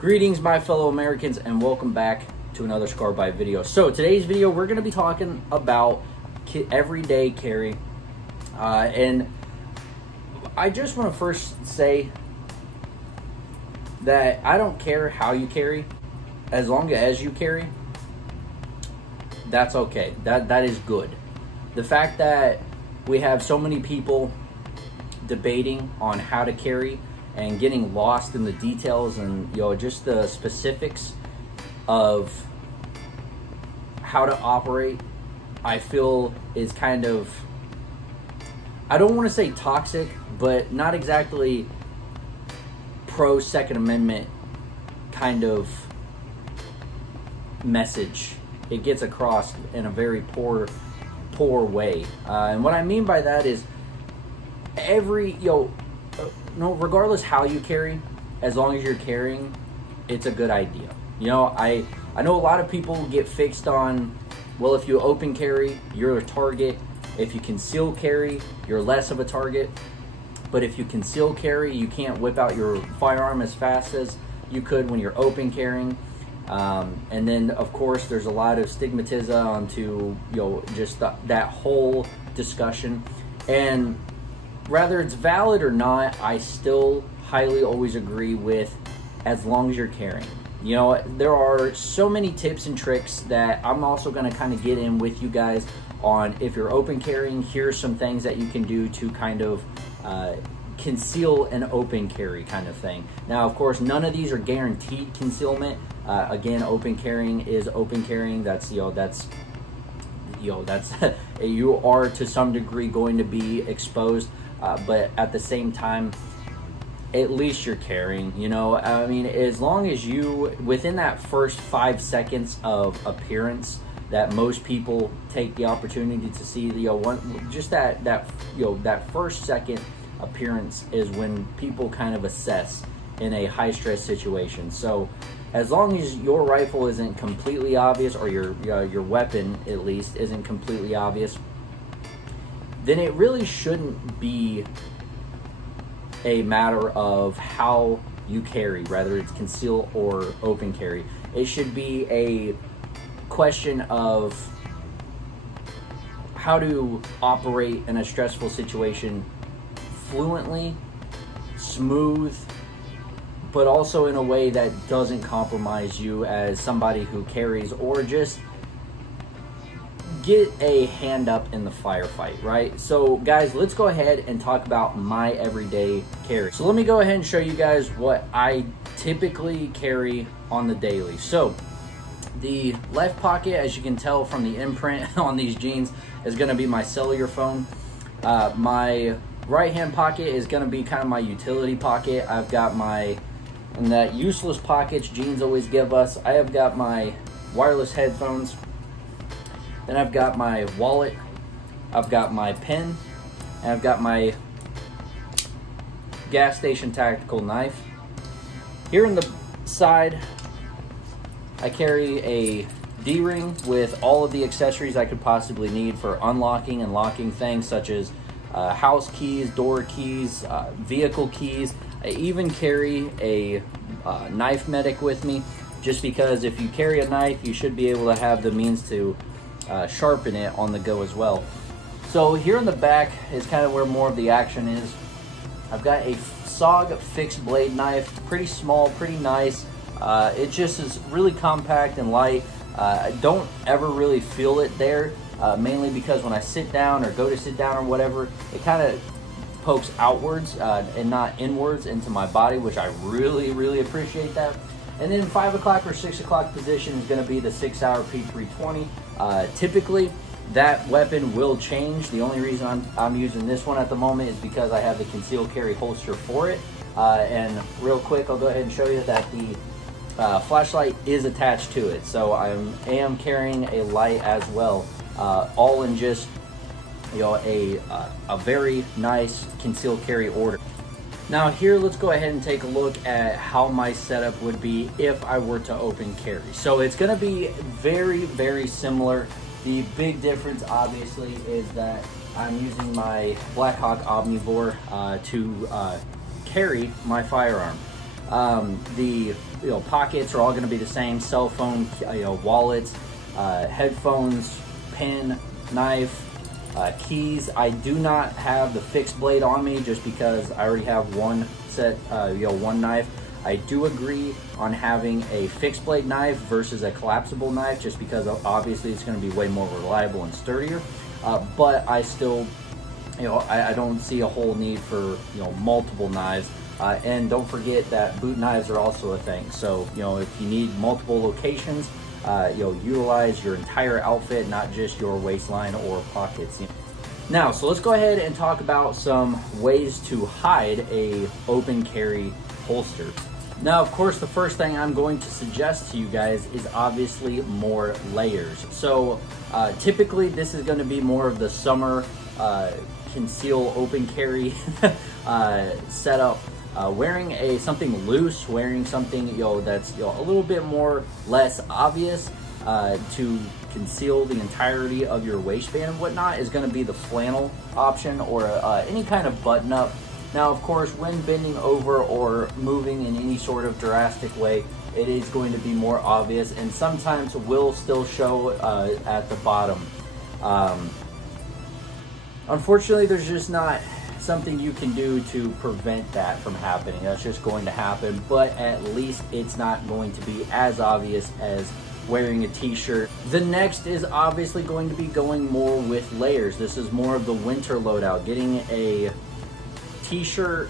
Greetings, my fellow Americans, and welcome back to another Scar Bite video. So today's video, we're going to be talking about everyday carry, and I just want to first say that I don't care how you carry, as long as you carry. That's okay. That is good. The fact that we have so many people debating on how to carry and getting lost in the details and just the specifics of how to operate, I feel is kind of, I don't want to say toxic, but not exactly pro Second Amendment kind of message. It gets across in a very poor way, and what I mean by that is regardless how you carry, as long as you're carrying, it's a good idea. I know a lot of people get fixed on, well, if you open carry, you're a target. If you conceal carry, you're less of a target. But if you conceal carry, you can't whip out your firearm as fast as you could when you're open carrying. And then, of course, there's a lot of stigmatism onto just that whole discussion. And whether it's valid or not, I still highly always agree with as long as you're carrying. There are so many tips and tricks that I'm also going to kind of get in with you guys on. If you're open carrying, here's some things that you can do to kind of conceal an open carry kind of thing. Now, of course, none of these are guaranteed concealment. Again, open carrying is open carrying. That's you are to some degree going to be exposed. But at the same time, at least you're carrying, I mean, as long as you, within that first 5 seconds of appearance that most people take the opportunity to see, that first second appearance is when people kind of assess in a high stress situation. So as long as your rifle isn't completely obvious, or your weapon at least isn't completely obvious, then it really shouldn't be a matter of how you carry, whether it's conceal or open carry. It should be a question of how to operate in a stressful situation fluently, smooth, but also in a way that doesn't compromise you as somebody who carries, or just get a hand up in the firefight, right? So guys, let's go ahead and talk about my everyday carry. So let me go ahead and show you guys what I typically carry on the daily. So the left pocket, as you can tell from the imprint on these jeans, is going to be my cellular phone. My right hand pocket is going to be kind of my utility pocket. I've got in that useless pockets jeans always give us, I have got my wireless headphones. Then I've got my wallet, I've got my pen, and I've got my gas station tactical knife. Here in the side, I carry a D-ring with all of the accessories I could possibly need for unlocking and locking things, such as house keys, door keys, vehicle keys. I even carry a knife medic with me, just because if you carry a knife, you should be able to have the means to sharpen it on the go as well. So here in the back is kind of where more of the action is. I've got a SOG fixed blade knife, pretty small, pretty nice. It just is really compact and light. I don't ever really feel it there, mainly because when I sit down or go to sit down or whatever, it kind of pokes outwards and not inwards into my body, which I really appreciate that. And then 5 o'clock or 6 o'clock position is going to be the 6-hour P320. Typically, that weapon will change. The only reason I'm using this one at the moment is because I have the concealed carry holster for it. And real quick, I'll go ahead and show you that the flashlight is attached to it. So I am carrying a light as well, all in just a very nice concealed carry order. Now here, let's go ahead and take a look at how my setup would be if I were to open carry. So it's going to be very similar. The big difference obviously is that I'm using my Blackhawk omnivore to carry my firearm. The pockets are all going to be the same: cell phone, wallets, headphones, pen, knife, keys. I do not have the fixed blade on me just because I already have one set, one knife. I do agree on having a fixed blade knife versus a collapsible knife, just because obviously it's going to be way more reliable and sturdier. But I still, I don't see a whole need for, multiple knives. And don't forget that boot knives are also a thing. So, if you need multiple locations, utilize your entire outfit, not just your waistline or pockets. Now, so let's go ahead and talk about some ways to hide a open carry holster. Now, of course, the first thing I'm going to suggest to you guys is obviously more layers. So typically this is going to be more of the summer conceal open carry setup. Wearing something loose, wearing something that's a little bit more less obvious to conceal the entirety of your waistband and whatnot is going to be the flannel option, or any kind of button up. Now, of course, when bending over or moving in any sort of drastic way, it is going to be more obvious, and sometimes will still show at the bottom. Unfortunately, there's just not something you can do to prevent that from happening. That's just going to happen, but at least it's not going to be as obvious as wearing a t-shirt. The next is obviously going to be going more with layers. This is more of the winter loadout, getting a t-shirt,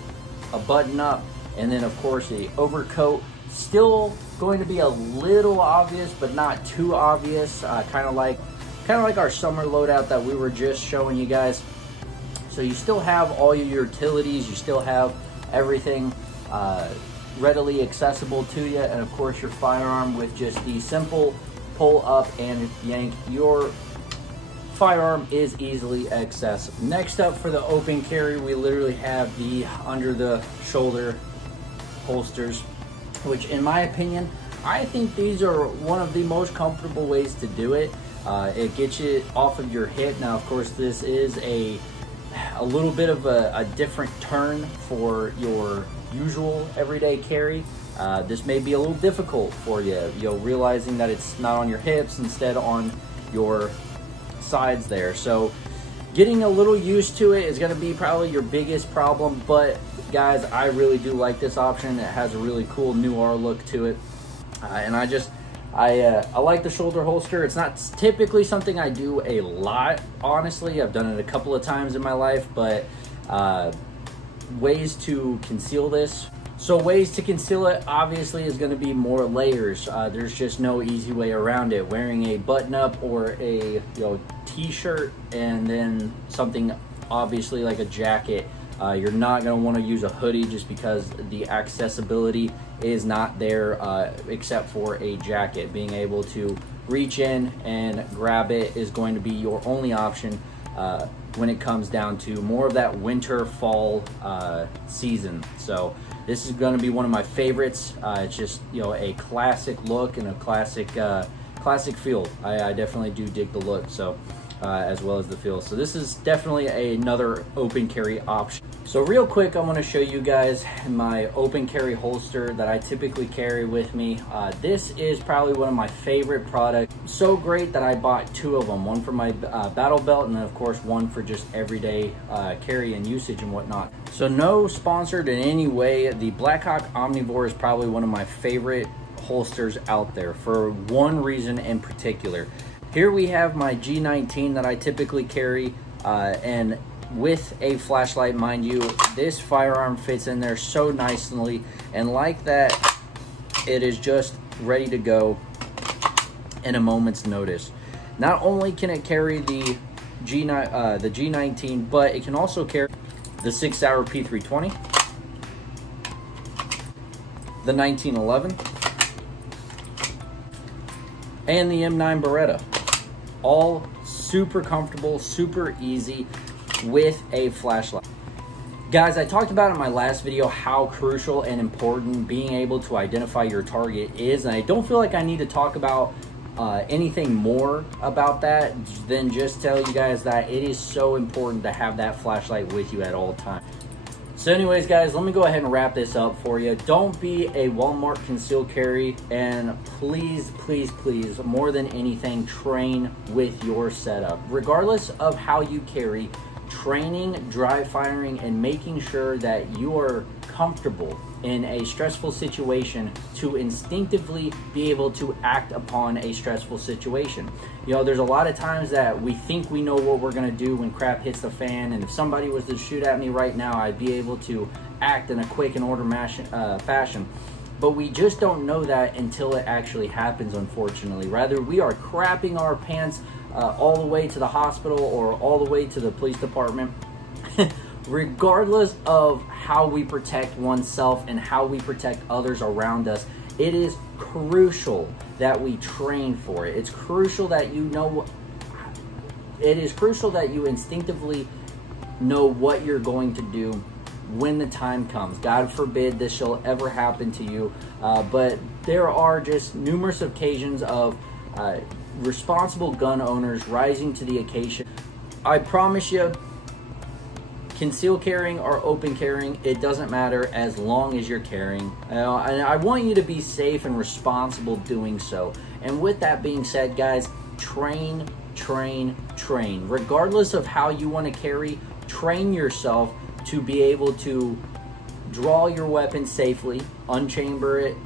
a button up, and then of course the overcoat. Still going to be a little obvious, but not too obvious, kind of like our summer loadout that we were just showing you guys. So you still have all your utilities, you still have everything readily accessible to you, and of course your firearm with just the simple pull up and yank. Your firearm is easily accessible. Next up for the open carry, we literally have the under the shoulder holsters, which in my opinion, I think these are one of the most comfortable ways to do it. It gets you off of your hip. Now, of course, this is a little bit of a different turn for your usual everyday carry. This may be a little difficult for you, realizing that it's not on your hips, instead on your sides there. So getting a little used to it is going to be probably your biggest problem. But guys, I really do like this option. It has a really cool noir look to it, and I like the shoulder holster. It's not typically something I do a lot, honestly. I've done it a couple of times in my life, but ways to conceal this. So ways to conceal it obviously is going to be more layers. There's just no easy way around it. Wearing a button up or a t-shirt and then something obviously like a jacket. You're not going to want to use a hoodie just because the accessibility is not there, except for a jacket. Being able to reach in and grab it is going to be your only option when it comes down to more of that winter fall season. So this is going to be one of my favorites. It's just a classic look and a classic feel. I definitely do dig the look, so as well as the feel. So this is definitely another open carry option. So real quick, I want to show you guys my open carry holster that I typically carry with me. This is probably one of my favorite products. So great that I bought two of them, one for my battle belt, and then of course one for just everyday carry and usage and whatnot. So no sponsored in any way. The Blackhawk Omnivore is probably one of my favorite holsters out there for one reason in particular. Here we have my G19 that I typically carry, and with a flashlight, mind you, this firearm fits in there so nicely, and like that, it is just ready to go in a moment's notice. Not only can it carry the G19, but it can also carry the 6 Sauer P320, the 1911, and the M9 Beretta. All super comfortable, super easy with a flashlight. Guys, I talked about in my last video how crucial and important being able to identify your target is, and I don't feel like I need to talk about anything more about that than just tell you guys that it is so important to have that flashlight with you at all times. So anyways, guys, let me go ahead and wrap this up for you. Don't be a Walmart conceal carry, and please, please, please, more than anything, train with your setup. Regardless of how you carry, training, dry firing, and making sure that you are comfortable in a stressful situation to instinctively be able to act upon a stressful situation. You know, there's a lot of times that we think we know what we're gonna do when crap hits the fan, and if somebody was to shoot at me right now, I'd be able to act in a quick and order fashion. But we just don't know that until it actually happens, unfortunately. Rather, we are crapping our pants all the way to the hospital or all the way to the police department. Regardless of how we protect oneself and how we protect others around us, it is crucial that we train for it. It's crucial that you know, it is crucial that you instinctively know what you're going to do when the time comes. God forbid this shall ever happen to you, but there are just numerous occasions of responsible gun owners rising to the occasion. I promise you, conceal carrying or open carrying, it doesn't matter as long as you're carrying. And I want you to be safe and responsible doing so. And with that being said, guys, train, train, train. Regardless of how you want to carry, train yourself to be able to draw your weapon safely, unchamber it,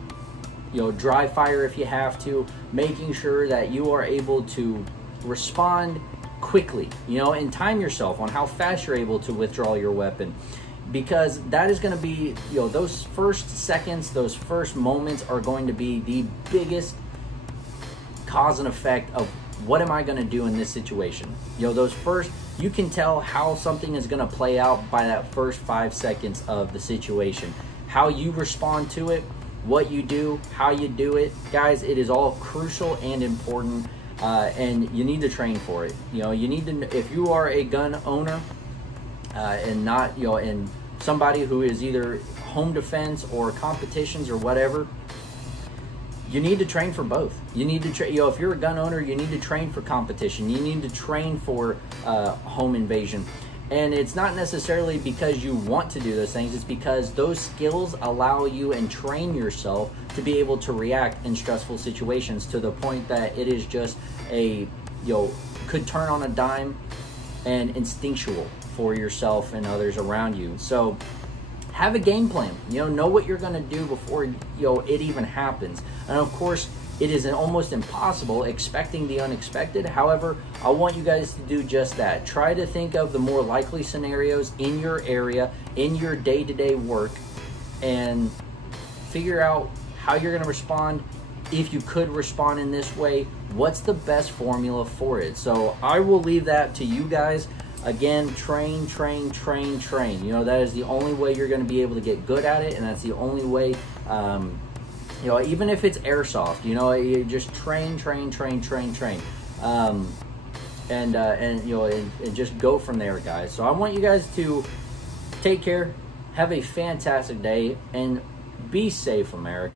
you know, dry fire if you have to, making sure that you are able to respond quickly, you know, and time yourself on how fast you're able to withdraw your weapon, because that is going to be, you know, those first seconds, those first moments are going to be the biggest cause and effect of what am I going to do in this situation. You know, those first, you can tell how something is going to play out by that first 5 seconds of the situation. How you respond to it, what you do, how you do it, guys, it is all crucial and important. And you need to train for it. You know, you need to, if you are a gun owner and not, you know, and somebody who is either home defense or competitions or whatever, you need to train for both. You need to train, you know, if you're a gun owner, you need to train for competition. You need to train for home invasion. And it's not necessarily because you want to do those things, it's because those skills allow you and train yourself to be able to react in stressful situations to the point that it is just a, you know, could turn on a dime and instinctual for yourself and others around you. So have a game plan, you know what you're going to do before, you know, it even happens. And of course, it is almost impossible expecting the unexpected. However, I want you guys to do just that. Try to think of the more likely scenarios in your area, in your day-to-day work, and figure out how you're going to respond. If you could respond in this way, what's the best formula for it? So I will leave that to you guys. Again, train, train, train, train. You know, that is the only way you're going to be able to get good at it, and that's the only way, you know, even if it's airsoft, you know, you just train, train, train, train, train. And you know, and just go from there, guys. So I want you guys to take care, have a fantastic day, and be safe, America.